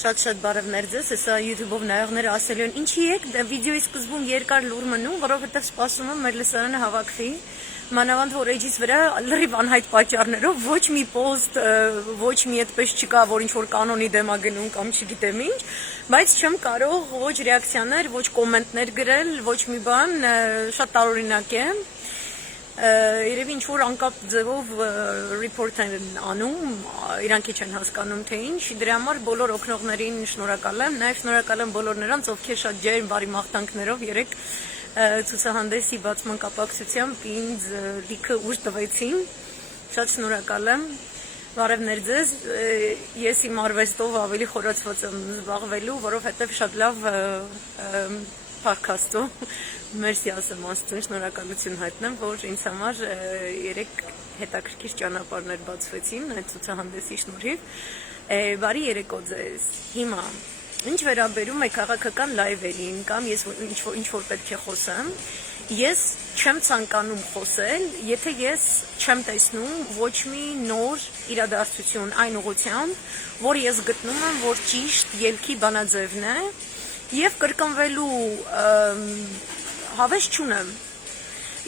Շատ բարևներ ձեզ, հեսա YouTube-ով նայողները ասելու են, ինչի եք վիդեոյի սկզբում երկար լուր մնում, որովհետև սպասում եմ մեր լսարանը հավաքվի, մանավանդ որ էջից վրա լրիվ անհայտ պատճառներով ոչ մի post, ոչ մի այդպես չկա, որ ինչ-որ կանոնի դեմ ա գնում կամ չգիտեմ ինչ, բայց չեմ կարող ոչ ռեակցիաներ, ոչ կոմենտներ գրել, ոչ մի բան, շատ տարօրինակ է։ Երևի ինչ-որ անկապ ձևով report են անում, իրանք չեն հասկանում թե ինչ, դրա համար բոլոր օգնողներին շնորհակալ եմ, նաև շնորհակալ եմ բոլոր նրանց, ովքեր շատ ջերմ բարի մաղթանքներով երեք ցուցահանդեսի բացման կապակցությամբ ինձ լիքը ուժ տվեցին, շատ շնորհակալ եմ, բարևներ ձեզ, ես իմ արվեստով ավելի խորացված եմ զբաղվելու, որովհետև շատ լավ Փառք մերսի ասեմ Աստծուն, շնորհակալություն հայտնեմ, որ ինձ համար երեք հետաքրքիր ճանապարհներ բացվեցին այդ ցուցահանդեսի շնորհիվ։ Բարի երեկո ձեզ։ Հիմա ինչ վերաբերում է քաղաքական լայվերին կամ ես ինչ որ պետք է խոսեմ, ես չեմ ցանկանում խոսել, եթե ես չեմ տեսնում ոչ մի նոր իրադարձություն այն ուղղությամբ, որ ես գտնում եմ, որ ճիշտ ելքի բանաձևն է Եվ կրկնվելու հավես չունեմ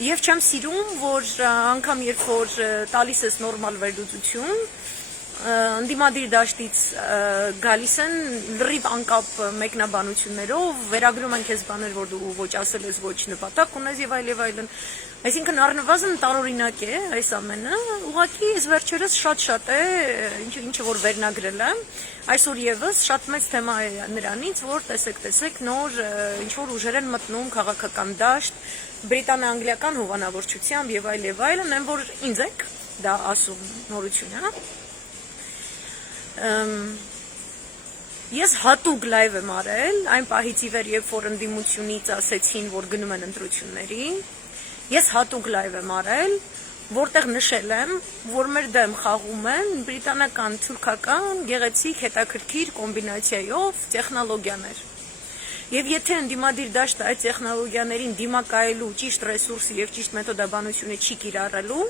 Եվ չեմ սիրում, որ անգամ երբ որ տալիս ես նորմալ վերլուծություն, ընդդիմադիր դաշտից գալիս են լրիվ անկապ մեկնաբանություններով, վերագրում են քեզ բաներ, որ դու ոչ ասել ես, ոչ նպատակ ունես եւ այլն։ Այսինքն առնվազն տարօրինակ է այս ամենը, ուղղակի ես վերջերս շատ է, ինչը որ վերնագրել եմ, այսօր եւս շատ մեծ թեմա է նրանից, որ տեսեք նոր ինչ որ ուժեր են մտնում քաղաքական դաշտ, բրիտանա-անգլիական հովանավորչությամբ եւ այլն, այն որ ինձ եք դա ասում նորություն է, Ես հատուկ լայվ եմ արել, այն պահից ի վեր, երբ որ ընդդիմությունից ասեցին, որ գնում են ընտրությունների, ես հատուկ լայվ եմ արել, որտեղ նշել եմ, որ մեր դեմ խաղում են բրիտանական, թուրքական, գեղեցիկ, հետաքրքիր կոմբինացիայով տեխնոլոգիաներ։ Եվ եթե ընդդիմադիր դաշտը այդ տեխնոլոգիաներին դիմակայելու ճիշտ ռեսուրսը եւ ճիշտ մեթոդաբանությունը չի կիրառելու,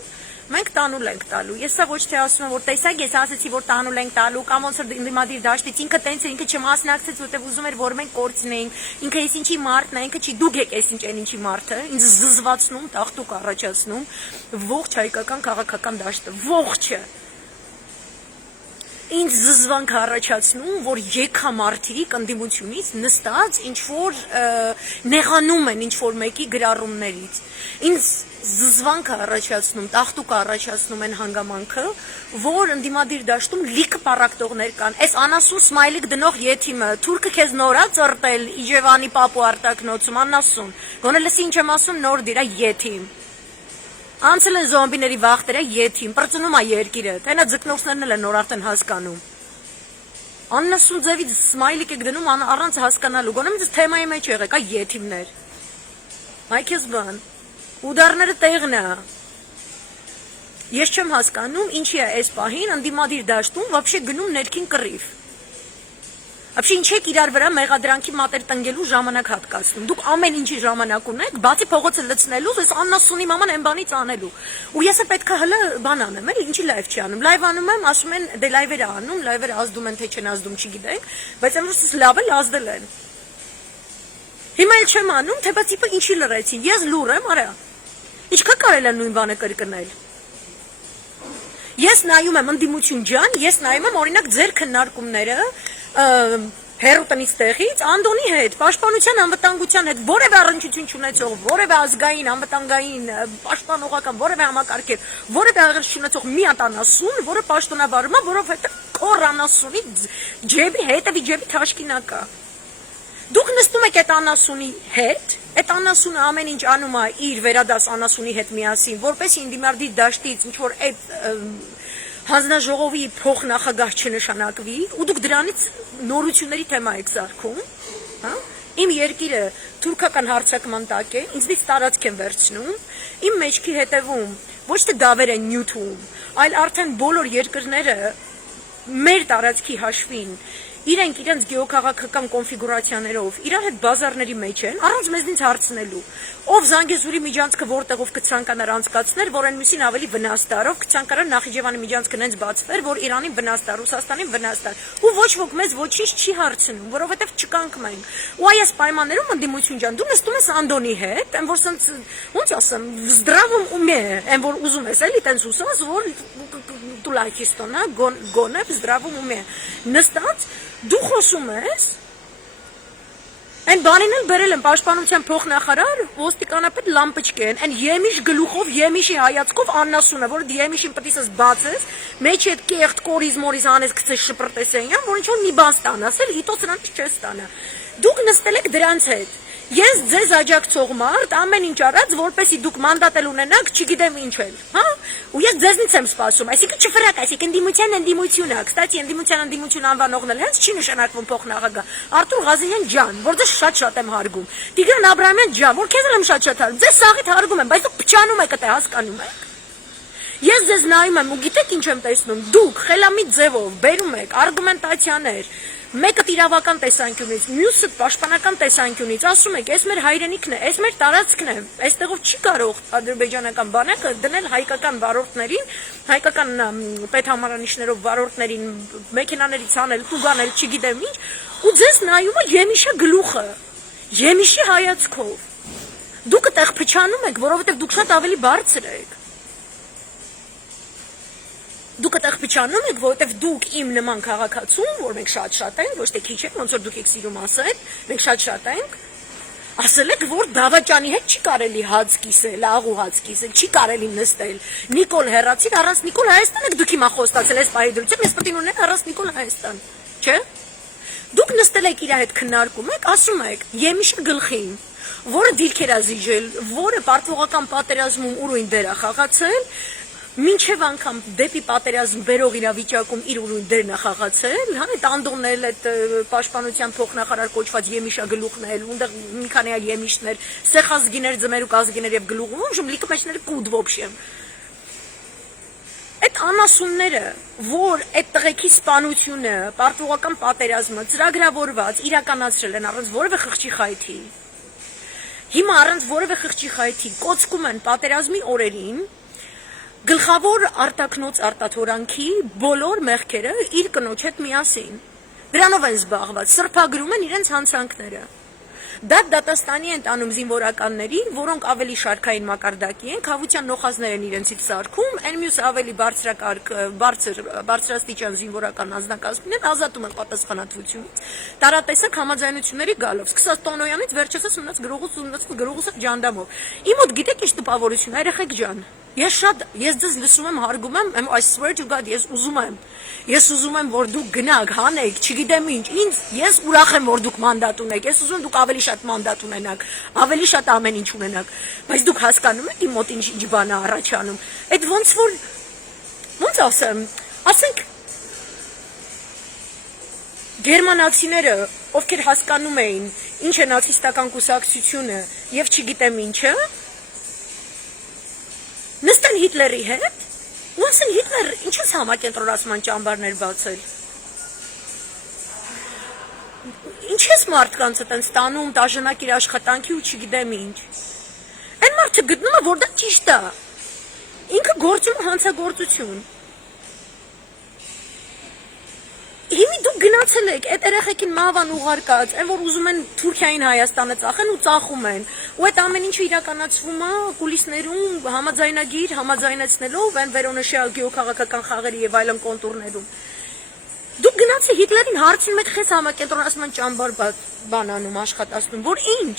մենք տանուլ ենք տալու։ Ես սա ոչ թե ասում եմ, որ տեսակ ես ասացի, որ տանուլ ենք տալու, կամ ոնց որ ընդդիմադիր դաշտից ինքը տենց է, ինքը չմասնակցեց, որտեղ ուզում էր, որ մենք կորցնեինք, ինքը էս ինչի մարդն է, ինքը չի դուք եք էս ինչ են ինչի մարդը, ինձ զզվացնում, տախտուկ առաջացնում, ողջ հայկական քաղաքական դաշտը, ողջը Ինձ զզվանք առաջացնում, որ եկամարտիկ ընդդիմությունից նստած ինչ-որ նեղանում են ինչ-որ մեկի գրառումներից։ Ինձ զզվանք առաջացնում, տախտուկ առաջացնում են հանգամանքը, որ ընդդիմադիր դաշտում լիքը պարակտողներ կան։ Այս անասուն սմայլիկ դնող եթիմը, թուրքը քեզ նորա ծրտել Իջևանի պապու արտակնոցում, անասուն։ Գոնե լսի ինչ եմ ասում, նոր դիրա եթիմ։ Անցել են զոմբիների վախտերը եթիմ, պրծնում է երկիրը, տենա ձկնորսներն էլ են նոր արդեն հասկանում։ Աննասուն ձևից սմայլիկ եք դնում առանց հասկանալու, գոնե ինձ թեմայի մեջ եղեք, այ եթիմներ։ Այքեզ բան, ուդարները տեղն է։ Ես չեմ հասկանում, ինչի է այս պահին ընդդիմադիր դաշտում вообще գնում ներքին կռիվ։ Вообще ինչ եք իրար վրա մեղադրանքի մատեր տնկելու ժամանակ հատկացնում։ Դուք ամեն ինչի ժամանակ ունեք, բացի փողոցը լցնելու, ես աննասունի մաման այն բանից անելու։ Ու ես պետք է հələ բան անեմ, էլի, ինչի լայվ չի անում։ Լայվ անում եմ, ասում են, դե լայվերը անում, լայվերը ազդում են, թե չեն ազդում, չգիտենք, բայց այն որ լավ էլ ազդել են։ Հիմա էլ չեմ անում, թե բայց իբր ինչի լրացին։ Ես լուր եմ, արա։ Ինչքա կարել է նույն բանը կրկնել։ Ես նայում եմ ընդդիմություն ջան, ես նայում եմ օրինակ ձեր քննարկումները հերոտնից տեղից Անդոնի հետ, պաշտպանության անվտանգության հետ, որևէ առնչություն չունեցող, որևէ ազգային, անվտանգային, պաշտպանողական, որևէ համակարգեր, որևէ աղերս չունեցող մի անասուն, որը պաշտոնավարում է, որովհետև կոր անասունի ջեբի հետևի ջեբի թաշկինակա։ Դուք նստում եք այդ անասունի հետ, այդ անասունը ամեն ինչ անում է իր վերադաս անասունի հետ միասին, որպես ինդիմարդի դաշտից ինչ որ այդ հանձնաժողովի փոխնախագահ չնշանակվի, ու դուք դրանից նորությունների թեմա եք զարքում, հա? Իմ երկիրը թուրքական հարձակման տակ է, ինձնից տարածք են վերցնում, իմ մեջքի հետևում ոչ թե դավեր են նյութում, այլ արդեն բոլոր երկրները մեր տարածքի հաշվին իրենք իրենց գեոքաղաքական կոնֆիգուրացիաներով իրար հետ բազարների մեջ են, առանց մեզնից հարցնելու, ով Զանգեզուրի միջանցքը որտեղով կցանկանար անցկացներ, որ այն մյուսին ավելի վնաս տար, ով կցանկանար Նախիջևանի միջանցքը նենց բացվեր, որ Իրանին վնաս տար, Ռուսաստանին վնաս տար, ու ոչ ոք մեզ ոչինչ չի հարցնում, որովհետև չկանք մենք։ Ու այս պայմաններում ընդդիմություն ջան, դու նստում ես Անդոնի հետ, այն որ սենց ոնց ասեմ, здравом уме, այն որ ուզում ես էլի տենց ուսած, որ տուլակիստոնա գոնե здравом уме։ Նստած դու խոսում ես, այն բանին էլ բերել են պաշտպանության փոխնախարար, ոստիկանապետ Լամպոչկեն, այն եմիշ գլուխով, եմիշի հայացքով աննասուն է, որ եմիշին պետք է բացես, մեջ այդ կեղտ կորիզ մորիզ անես գցես շպրտես այն, որ ինչ որ մի բան ստանաս, էլ հիտո սրանից չես ստանա։ Դուք նստել եք դրանց հետ։ Ես ձեզ աջակցող մարդ, ամեն ինչ արած, որպեսի դուք մանդատել ունենաք, չգիտեմ ինչ էլ, հա? Ու ես ձեզնից եմ սպասում, այսինքն չֆրակ, այսինքն ընդդիմություն է, կստացի ընդդիմություն անվանողն էլ հենց չի նշանակվում փոխնախագահ Արտուր Ղազարյան ջան, որ ձեզ շատ եմ հարգում, Տիգրան Աբրահամյան ջան, որ քեզ էլ եմ շատ հարգում, ձեզ սաղիթ հարգում եմ, բայց դուք փչանում եք, դա հասկանում եք։ Ես ձեզ նայում եմ ու գիտեք ինչ եմ տեսնում, դուք խելամիտ ձևով բերում եք արգումենտացիաներ, մեկը իրավական տեսանկյունից, մյուսը պաշտպանական տեսանկյունից, ասում եք, այս մեր հայրենիքն է, այս մեր տարածքն է, այստեղով չի կարող ադրբեջանական բանակը դնել հայկական վարորդներին, հայկական պետհամարանիշներով վարորդներին մեքենաներից անել, տուգանել, չգիտեմ ինչ, ու ձեզ նայում է եմիշը գլուխը, եմիշի հայացքով։ Դուք այդտեղ փչանում եք, որովհետև դուք շատ ավելի բարձր եք։ Դուք այդտեղ փչանում եք, որովհետև դուք իմ նման քաղաքացուն, որ մենք շատ ենք, ոչ թե քիչ ենք, ոնց որ դուք եք սիրում ասել, մենք շատ ենք, ասել եք, որ Դավաճանի հետ չի կարելի հաց կիսել, աղու հաց կիսել, չի կարելի նստել։ Նիկոլ հեռացիր, առանց Նիկոլ Հայաստան եք դուք հիմա խոստացել այս պահի դրությամբ, ես պետք է ունենամ առանց Նիկոլ Հայաստան, չէ՞։ Դուք նստել եք իր հետ քննարկում եք, ասում եք, եմիշը գլխին, որը դիրքեր է զիջել, որը պարտվողական պատերազմում ուրույն դեր է խաղացել, մինչև անգամ դեպի պատերազմ բերող իրավիճակում իր ուրույն դերն է խաղացել, հա, այդ Անդոնն այդ պաշտպանության փոխնախարար կոչված եմիշա գլուխն էլ, ունդեղ մի քանի այլ եմիշներ, սեխազգիներ, ձմերուկ ազգիներ եւ գլուխում, ուժում լիքը մեջներ կուդ ոբշեմ։ Այդ անասունները, որ այդ տղեկի սպանությունը, պարտվողական պատերազմը ծրագրավորված իրականացրել են առանց որևէ խղճի խայթի, հիմա առանց որևէ խղճի խայթի կոծկում են պատերազմի օրերին, գլխավոր արտակնոց արտաթորանքի բոլոր մեղքերը իր կնոջ հետ միասին։ Դրանով են զբաղված, սրբագրում են իրենց հանցանքները։ Դատաստանի են տանում զինվորականների, որոնք ավելի շարքային մակարդակի են, խավության նոխազներ են իրենցից սարքում, այն մյուսը ավելի բարձրաստիճան զինվորական անձնակազմին են, ազատում են պատասխանատվությունից, տարատեսակ համաձայնությունների գալով, սկսած Տոնոյանից վերջացած մնաց գրողուսը ջանդամով։ Իմ մոտ գիտեք ինչ տպավորություն, երեխեք ջան, ես ձեզ լսում եմ, հարգում եմ, I swear to God, ես ուզում եմ, որ դուք գնաք, հանեք, չգիտեմ ինչ, ես ուրախ եմ, որ դուք մանդատ ունեք, ես ուզում եմ դուք ավելի շատ մանդատ ունենաք, ավելի շատ ամեն ինչ ունենաք, բայց դուք հասկանում եք իմ մոտ ինչ բան է առաջանում, այդ ոնց ասեմ, ասենք, գերմանացիները, ովքեր հասկանում էին, ինչ է նացիստական կուսակցությունը եւ չգիտեմ ինչը, նստեն Հիտլերի հետ, ու ասեն Հիտլեր ինչպես համակենտրոնացման ճամբարներ բացել։ Ինչ ես մարդկանց այտենց տանում, դաժանակ իր աշխատանքի ու չգիտեմ ինչ։ Այն մարդը գտնում է, որ դա ճիշտ է։ Ինքը գործում է հանցագործություն։ Հիմի դուք գնացել եք, այդ երեխեքին մահվան ուղարկած, այն որ ուզում են Թուրքիային Հայաստանը ծախեն ու ծախում են, ու այդ ամեն ինչը իրականացվում է կուլիսներում համաձայնագիր համաձայնեցնելով այն վերոնշյալ գեոքաղաքական խաղերի եւ այլն կոնտուրներում։ Դուք գնացել Հիտլերին հարցնում եք խես համակենտրոնացման ճամբար բանանում աշխատացնում, որ ինչ։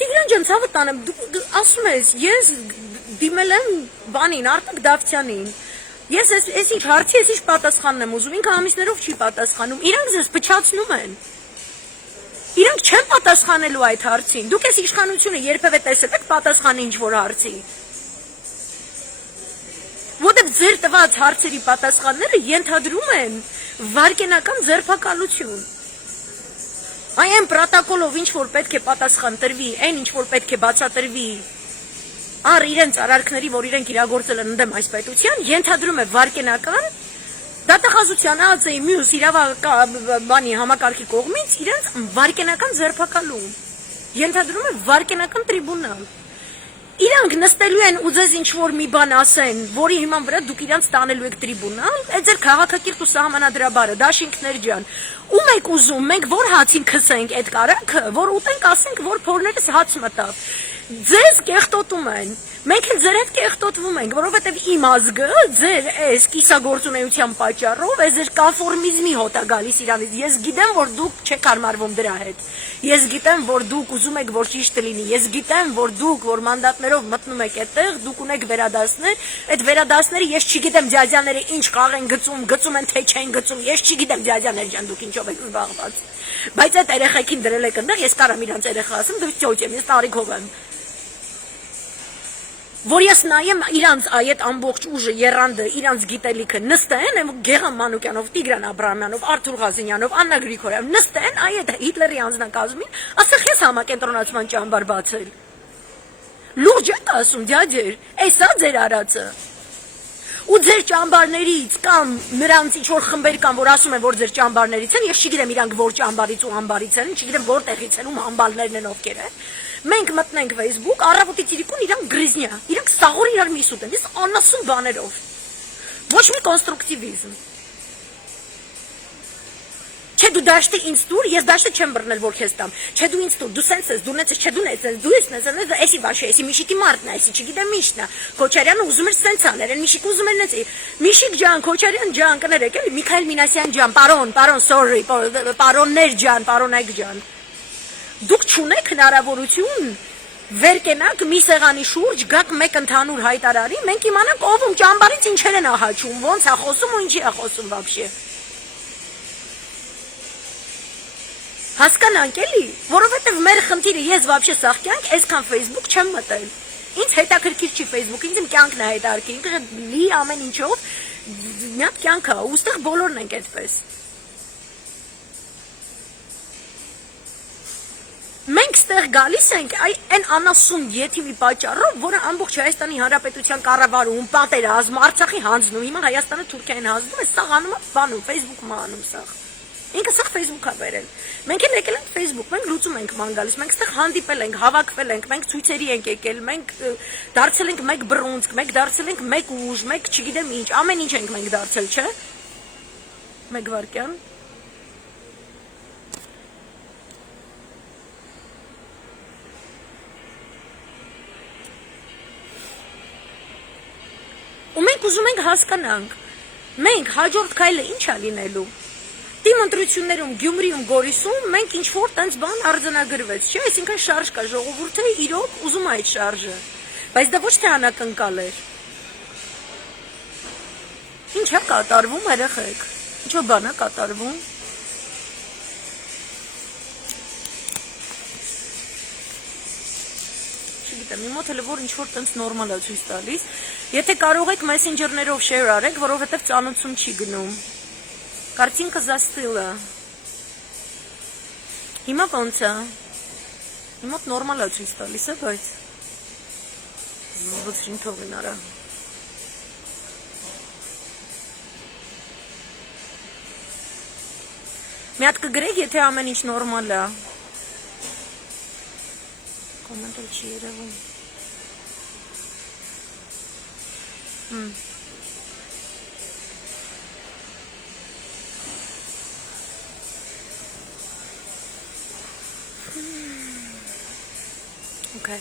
Տիգրան ջան, ցավը տանեմ, դու ասում ես, ես դիմել եմ բանին, Արտակ Դավթյանին։ Ես այս ինչ հարցի, ես ինչ պատասխանն եմ ուզում, ինքը ամիսներով չի պատասխանում, իրանք ձեզ փչացնում են, իրանք չեն պատասխանելու այդ հարցին, դուք այս իշխանությունը երբևէ տեսել եք պատասխանը ինչ-որ հարցի, որտեղ ձեր տված հարցերի պատասխանները ենթադրում են վարկենական ձերբակալություն, այն պրոտոկոլով ինչ-որ պետք է պատասխան տրվի, այն ինչ-որ պետք է բացատրվի, առ իրենց արարքների, որ իրենք իրագործել են ընդդեմ այս պետության, ենթադրում է վարկենական Ազգազության ԱԶ-ի մյուս իրավաբանի համակարգի կողմից իրենց վարկենական ձերբակալում։ Ենթադրում է վարկենական տրիբունալ։ Իրանք նստելու են ու ձեզ ինչ-որ մի բան ասեն, որի հիման վրա դուք իրանց տանելու եք տրիբունալ, այդ ձեր քաղաքակիրթ ու սահմանադրաբարը, Դաշինքներ ջան, ում եք ուզում, մենք որ հացին քսենք այդ կարանքը, որ ուտենք, ասենք, որ փորներս հաց մտավ։ Ձեզ կեղտոտում են, մենք էլ ձեր հետ կեղտոտվում ենք, որովհետև իմ ազգը ձեր այս կիսագործունեության պատճառով այս ձեր կոնֆորմիզմի հոտ է գալիս իրանից։ Ես գիտեմ, որ դուք չեք հարմարվում դրա հետ։ Ես գիտեմ, որ դուք ուզում եք, որ ճիշտ լինի։ Ես գիտեմ, որ դուք, որ մանդատներով մտնում եք այդտեղ, դուք ունեք վերադասներ, այդ վերադասները ես չգիտեմ ձյաձյաները ինչ խաղ են գծում են թե չեն գծում, ես չգիտեմ ձյաձյաներ ջան, դուք ինչով եք զբաղված։ Բայց այդ երեխեքին դրել եք այնտեղ, ես կարամ իրանց երեխա ասեմ, դու ճոճ եմ, ես տարիքով եմ։ Որ ես նայեմ իրանց այդ ամբողջ ուժը, եռանդը, իրանց գիտելիքը նստեն, Գեգամ Մանուկյանով, Տիգրան Աբրահամյանով, Արթուր Ղազինյանով, Աննա Գրիգորյանով նստեն այդ Հիտլերի անձնակազմին, ասեք ես համակենտրոնացման ճամբար բացել։ Լուրջ եք ասում, դյաջեր, էսա ձեր արածը։ Ու ձեր ճամբարներից կամ նրանց ինչ-որ խմբեր կան, որ ասում են, որ ձեր ճամբարներից են, ես չգիտեմ իրանք որ ճամբարից ու ամբարից են, չգիտեմ որտեղից են, ում համբալներն են ովքեր են։ Մենք մտնենք Facebook, առավոտի ցիրիկուն իրանք գրիզնյա, իրանք սաղոր իրար միս ուտեն, ես անասուն բաներով։ Ոչ մի կոնստրուկտիվիզմ։ Չէ դու դաշտը ինձ դուր, ես դաշտը չեմ բռնել, որ քեզ տամ։ Չէ դու ինձ դուր, դու սենց ես, դու նեցես, չէ դու նեցես, դու ես, էսի բաշե, էսի Միշիկի մարդն է, էսի չգիտեմ ինչն է։ Քոչարյանը ուզում էր սենց անել, այն Միշիկը ուզում էր նեցի։ Միշիկ ջան, Քոչարյան ջան, կներեք, էլի Միքայել Մինասյան ջան, պարոն, sorry, պարոններ ջան, պարոնայք ջան։ Դուք չունեք հնարավորություն վեր կենաք մի սեղանի շուրջ, գաք մեկ ընդհանուր հայտարարի, մենք իմանանք ով ում ճամբարից ինչեր են ահաչում, ոնց է խոսում ու ինչի է խոսում вообще։ Հասկանանք էլի, որովհետև մեր խնդիրը ես вообще սաղ կյանք այսքան Facebook չեմ մտել։ Ինձ հետաքրքիր չի Facebook, ինձ իմ կյանքն է հետաքրքիր, ինքը լի ամեն ինչով, մի հատ կյանք է, ու ստեղ բոլորն ենք այդպես։ Մենք ստեղ գալիս ենք այն անասուն եթիվի պատճառով, որը ամբողջ Հայաստանի Հանրապետության կառավարում, պատերազմ, Արցախի հանձնում, հիմա Հայաստանը Թուրքիային հանձնում է, սաղ անում է բանում, Facebook-ում անում սաղ։ Ինքը սաղ Facebook-ա վերել։ Մենք էլ եկել ենք Facebook, մենք լուծում ենք ման գալիս, մենք ստեղ հանդիպել ենք, հավաքվել ենք, մենք ցույցերի ենք եկել, մենք դարձել ենք մեկ բռունցք, մենք դարձել ենք մեկ ուժ, մեկ չգիտեմ ինչ, ամեն ինչ ենք մենք դարձել, չէ՞։ Մեկ վարքյան։ Ու մենք ուզում ենք հասկանանք, մենք հաջորդ քայլը ինչ է լինելու։ Թիմ ընտրություններում Գյումրիում, Գորիսում մենք ինչ որ տենց բան արձանագրվեց, չէ՞, այսինքն շարժ կա, ժողովուրդը իրոք ուզում է այդ շարժը, բայց դա ոչ թե անակնկալ էր։ Ինչ է կատարվում, երեխեք։ Ինչո բան է կատարվում։ Չգիտեմ, իմ մոտ էլ որ ինչ որ տենց նորմալ է ցույց տալիս։ Եթե կարող եք մեսենջերներով շեյր արեք, որովհետև ծանոթություն չի գնում։ Կարտինկա զաստիլը։ Հիմա ոնց է։ Իմ մոտ նորմալ է ցույց տալիս է, բայց զզվեցին թողին արա։ Մի հատ կգրեք, եթե ամեն ինչ նորմալ է։ Կոմենտը չի երևում։ Okay.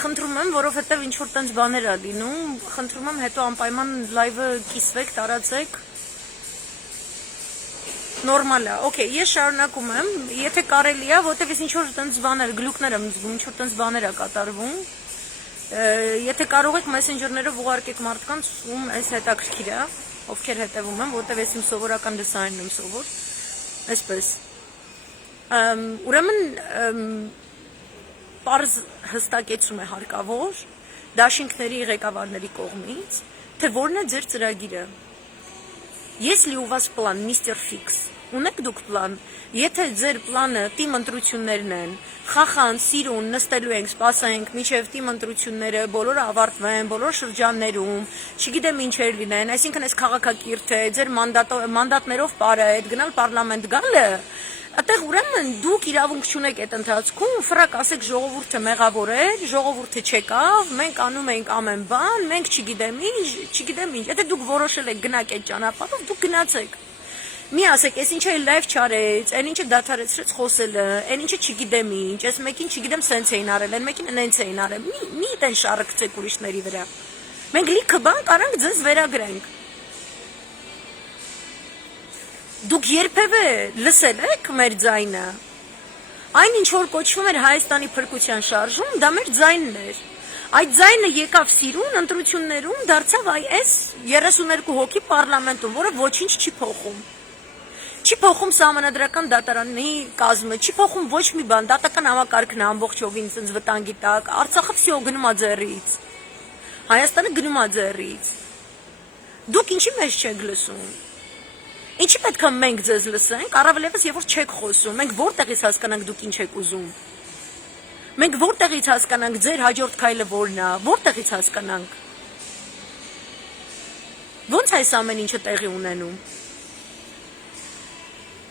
Խնդրում եմ, որովհետև ինչ որ տենց բաներ է լինում, խնդրում եմ հետո անպայման լայվը կիսվեք, տարածեք։ Նորմալ է։ Okay, ես շարունակում եմ, եթե կարելի է, որովհետև ես ինչ որ տենց բաներ, գլուկներ եմ զգում, ինչ որ տենց բաներ է կատարվում։ Եթե կարող եք մեսենջերներով ուղարկեք մարդկանց, ում այս հետաքրքիր է, ովքեր հետևում են, որովհետև ես իմ սովորական դեսայնն եմ սովոր, այսպես։ Ուրեմն պարզ հստակեցում է հարկավոր դաշինքների ղեկավարների կողմից, թե որն է ձեր ծրագիրը։ Есть ли у вас план, мистер Фикс? ունեք դուք պլան։ Եթե ձեր պլանը թիմ ընտրություններն են, խախան, սիրուն, նստելու ենք, սպասենք, մինչև թիմ ընտրությունները բոլորը ավարտվեն, բոլոր շրջաններում, չգիտեմ ինչեր լինեն, այսինքն այս քաղաքակիրթը, ձեր մանդատներով պարետ, գնալ պարլամենտ գալը, Այդտեղ ուրեմն դուք իրավունք չունեք այդ ընթացքում, ֆրակ ասեք ժողովուրդը մեղավոր էր, ժողովուրդը չեկավ, մենք անում ենք ամեն բան, մենք չգիտեմ ինչ, եթե դուք որոշել եք գնաք այդ ճանապարհով, դուք գնացեք։ Մի ասեք, այս ինչը լայվ չարեց, այն ինչը դադարեցրեց խոսելը, այն ինչը չգիտեմ ինչ, այս մեկին չգիտեմ սենց էին արել, այն մեկին նենց էին արել։ Մի դեն շարքցեք ուրիշների վրա։ Մենք լիքը բան կարանք ձեզ վերագրենք։ Դուք երբևէ լսել եք մեր ձայնը։ Այն ինչ որ կոչվում էր Հայաստանի փրկության շարժում, դա մեր ձայնն էր։ Այդ ձայնը եկավ սիրուն ընտրություններում, դարձավ այս 32 հոգի պարլամենտում, որը ոչինչ չի փոխում։ Չի փոխում սահմանադրական դատարանի կազմը, չի փոխում ոչ մի բան, դատական համակարգն է ամբողջովին ցած վտանգի տակ, Արցախը վсё գնում է ձեռից։ Հայաստանը գնում է ձեռից։ Դուք ինչի մեջ չեք լսում։ Ինչի պետք է մենք ձեզ լսենք, առավելևս երբ որ չեք խոսում, մենք որտեղից հասկանանք դուք ինչ եք ուզում։ Մենք որտեղից հասկանանք ձեր հաջորդ քայլը որն է, որտեղից հասկանանք։ Ոնց այս ամեն ինչը տեղի ունենում։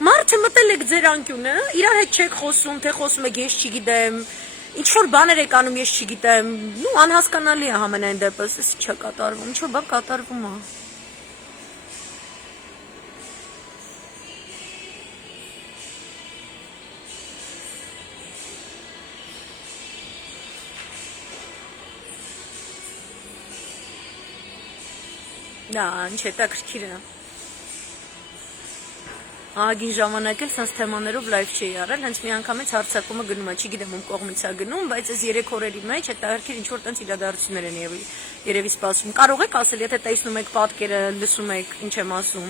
Մարդը մտել եք ձեր անկյունը, իրար հետ չեք խոսում, թե խոսում եք ես չգիտեմ, ինչ որ բաներ եք անում ես չգիտեմ, նու անհասկանալի է համենայն դեպս, էս չի կատարվում, ինչ որ բան կատարվում է։ Դա ինչ հետաքրքիր է։ Ահագին ժամանակ էլ սենց թեմաներով լայվ չի արել, հենց մի անգամից հարցակումը գնում է, չգիտեմ ում կողմից է գնում, բայց այս 3 օրերի մեջ հետաքրքիր ինչ որ տենց իրադարձություններ են երևի սպասում։ Կարող եք ասել, եթե տեսնում եք պատկերը, լսում եք, ինչ եմ ասում։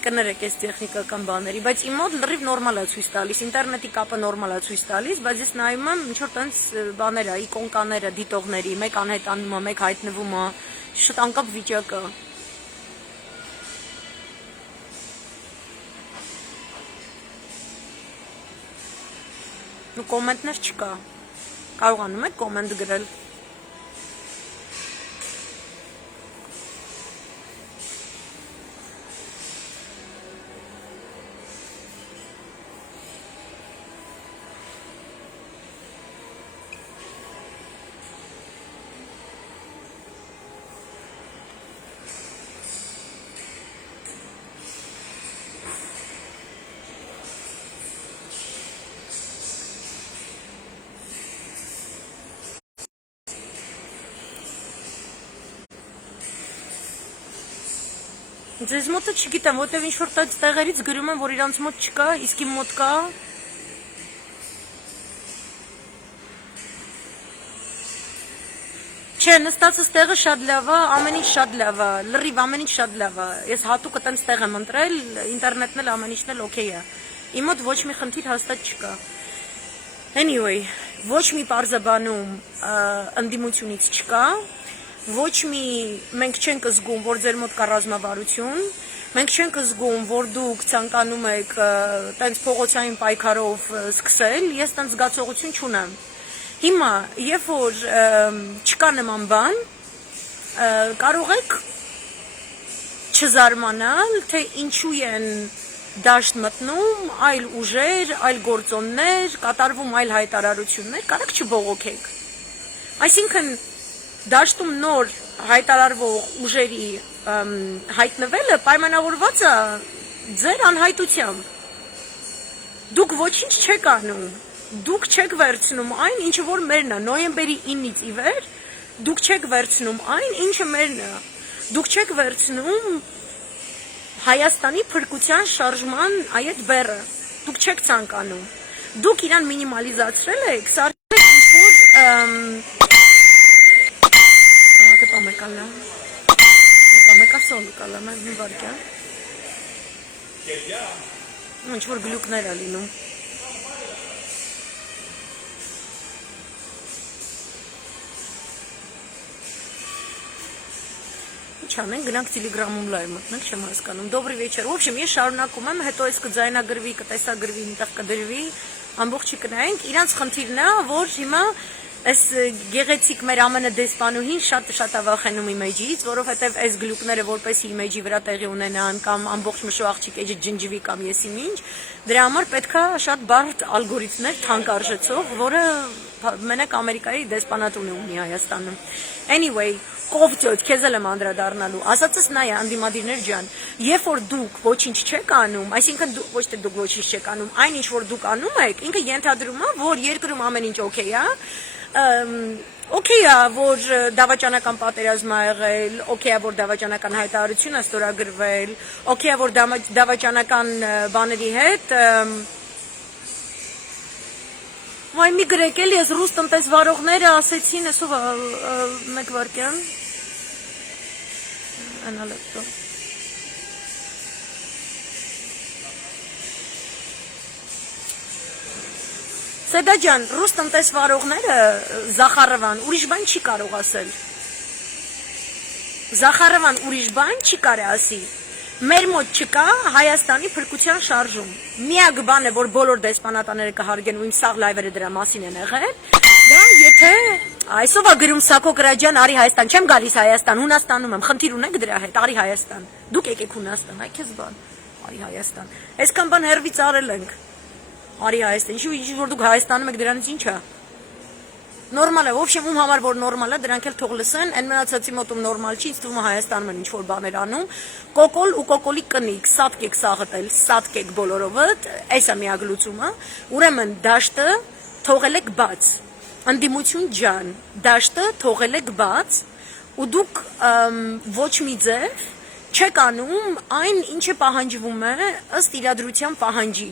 Կներեք այս տեխնիկական բաների, բայց իմ մոտ լրիվ նորմալ է ցույց տալիս, ինտերնետի կապը նորմալ է ցույց տալիս, բայց ես նայում եմ ինչ որ տենց բաներ է, իկոնկաները, դիտողների, մեկ անհետանում է, մեկ հայտնվում է, շատ անկապ վիճակ է։ Ու կոմենտներ չկա։ Կարողանում եք կոմենտ գրել։ Ձեզ մոտը չգիտեմ, որտեվ ինչ որ տեղերից գրում են, որ իրանց մոտ չկա, իսկ իմ մոտ կա։ Չէ, նստածս տեղը շատ լավ է, ամեն ինչ շատ լավ է, լրիվ ամեն ինչ շատ լավ է։ Ես հատուկ այդպես տեղ եմ ընտրել, ինտերնետն էլ ամեն ինչն էլ օքեյ է։ Իմ մոտ ոչ մի խնդիր հաստատ չկա։ Anyway, ոչ մի պարզաբանում ընդդիմությունից չկա։ Ոչ մի մենք չենք զգում, որ ձեր մոտ կա ռազմավարություն, մենք չենք զգում, որ դուք ցանկանում եք տենց փողոցային պայքարով սկսել, ես տենց զգացողություն չունեմ։ Հիմա, երբ որ չկա նման բան, կարող եք չզարմանալ, թե ինչու են դաշտ մտնում այլ ուժեր, այլ գործոններ, կատարվում այլ հայտարարություններ, կարեք չբողոքեք։ Այսինքն դաշտում նոր հայտարարվող ուժերի հայտնվելը պայմանավորված է ձեր անհայտությամբ։ Դուք ոչինչ չեք անում, դուք չեք վերցնում այն, ինչը որ մերն է, նոյեմբերի 9-ից ի վեր, դուք չեք վերցնում այն, ինչը մերն է, դուք չեք վերցնում Հայաստանի փրկության շարժման այդ բեռը, դուք չեք ցանկանում, դուք իրան մինիմալիզացրել եք, սարքել եք ինչ-որ Pamekala. Pameka solo kala, mi varkea. Ինչ որ գլուկներ է լինում։ ինչ անենք, գնանք Telegram-ում live մտնենք, չեմ հասկանում։ Добрый вечер։ В общем, ես շարունակում եմ, հետո այս կձայնագրվի, կտեսագրվի, այնտեղ կդրվի, ամբողջի կնայենք։ Իրանց խնդիրն է, որ հիմա այս գեղեցիկ մեր ամենը դեսպանուհին շատ ավախենում իմեջից, որովհետև այս գլուկները որպես իմեջի վրա տեղի ունենան կամ ամբողջ մշու աղջիկ էջը ջնջվի կամ եսի ինչ, դրա համար պետքա շատ բարդ ալգորիթմներ թանկարժեցող, որը մենակ Ամերիկայի դեսպանատունը ունի Հայաստանում։ Anyway, կովծոց, քեզ էլ եմ անդրադառնալու։ Ասածս նա է, անդիմադիրներ ջան, երբ որ դուք ոչինչ չեք անում, այսինքն ոչ թե դուք ոչինչ չեք անում, այն ինչ որ դուք անում եք, ինքը ենթադրում է, որ երկրում ամեն ինչ օքեյ է, օքեյ է, որ դավաճանական պատերազմ ա եղել, օքեյ է, որ դավաճանական հայտարարություն է ստորագրվել, օքեյ է, որ դավաճանական բաների հետ Վայ մի գրեք էլի, ես ռուս տնտեսվարողները ասեցին, այսով մեկ վարկյան, անա լեպտո։ Սեդա ջան, ռուս տնտեսվարողները Զախարովան ուրիշ բան չի կարող ասել։ Զախարովան ուրիշ բան չի կարի ասի։ Մեր մոտ չկա Հայաստանի փրկության շարժում։ Միակ բանը, որ բոլոր դեսպանատաները կհարգեն ու իմ սաղ լայվերը դրա մասին են եղել, դա եթե այսով է գրում Սակո Կրաջյան, արի Հայաստան, չեմ գալիս Հայաստան, Հունաստանում եմ, խնդիր ունեք դրա հետ, արի Հայաստան։ Դուք եկեք Հունաստան, այ քեզ բան, արի Հայաստան։ Այսքան բան հերվից արել ենք։ Արի Հայաստան, ինչ որ դուք Հայաստանում եք, դրանից ինչ է։ Նորմալ է, ոբշեմ ում համար որ նորմալ է, դրանք էլ թող լսեն, այն մնացածի մոտում նորմալ չի, ինձ թվում է Հայաստանում են ինչ որ բաներ անում, կոկոլ ու կոկոլի կնիկ, սատկեք սաղըտել, սատկեք բոլորովդ, այս է միակ լուծումը, ուրեմն դաշտը թողել եք բաց, ընդդիմություն ջան, դաշտը թողել եք բաց, ու դուք ոչ մի ձև չեք անում այն, ինչը պահանջվում է ըստ իրադրության պահանջի։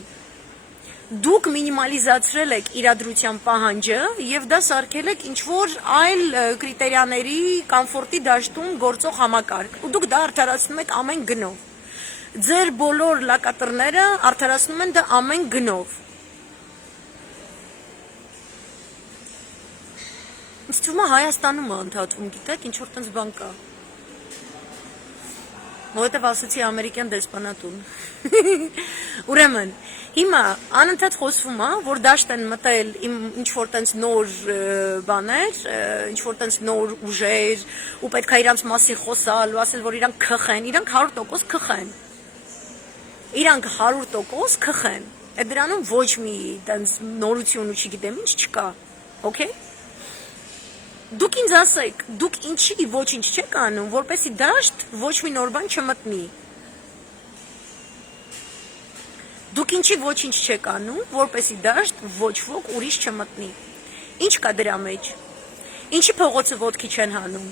Դուք մինիմալիզացրել եք իրադրության պահանջը եւ դա սարքել եք ինչ-որ այլ կրիտերիաների կոմֆորտի դաշտում գործող համակարգ ու դուք դա արդարացնում եք ամեն գնով։ Ձեր բոլոր լակատռները արդարացնում են դա ամեն գնով։ Ինձ թվում է Հայաստանում է ընդհատվում, գիտեք, ինչ-որ տենց բան կա։ Որովհետև ասացի ամերիկյան դեսպանատուն։ Ուրեմն, հիմա անընդհատ խոսվում է, որ դաշտ են մտել ինչ-որ տենց նոր բաներ, ինչ-որ տենց նոր ուժեր, ու պետք է իրանց մասին խոսալ, ու ասել, որ իրանք քխեն, իրանք 100% քխեն։ Իրանք 100% քխեն։ Այդ դրանում ոչ մի տենց նորություն ու չգիտեմ ինչ չկա։ Okay? Դուք ինձ ասեք, դուք ինչի ոչինչ չեք անում, որպեսի դաշտ ոչ մի նոր բան չմտնի։ Դուք ինչի ոչինչ չեք անում, որպեսի դաշտ ոչ ոք ուրիշ չմտնի։ Ինչ կա դրա մեջ։ Ինչի փողոցը ոտքի չեն հանում։